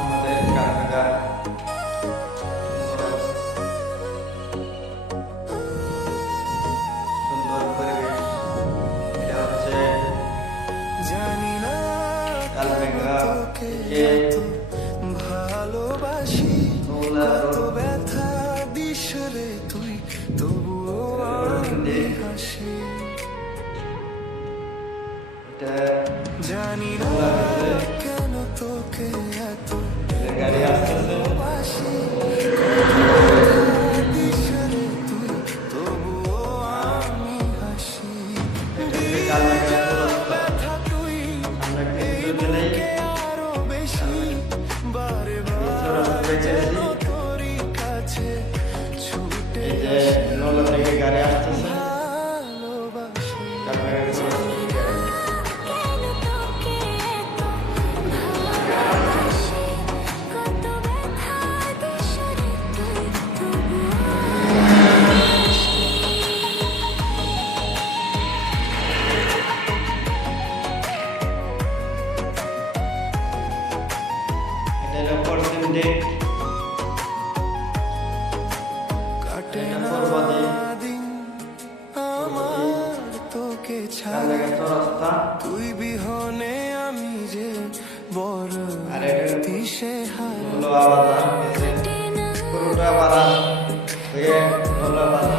আমাদের কাকা সুন্দর পরিবেশ। এটা হচ্ছে কালবেঙ্গা থেকে ভালোবাসি কত ব্যথা দিশরে তুই তবুও আমি হাসি জানি না কেন তোকে এত গাড়ি আসতেছে। ভালোবাসি দিশরে তুই তবুও আমি হাসি ব্যথা তুই এই বুকে আরো বেশি বারে বারে যেন তোরই কাছে ছুটে এই যে নলা থেকে গাড়ি আসতেছে। ভালোবাসি এটা হলো পশ্চিম দিক। কাটে এটা না পূর্ব দিক। দিন আমার তোকে ছাড়া কালবেঙ্গা চৌরাস্তা। তুই বিহনে আমি যে বড় আর এটা দিশে হারা হলো আলাদা পুরোটা বাড়া থেকে হলো বাজার।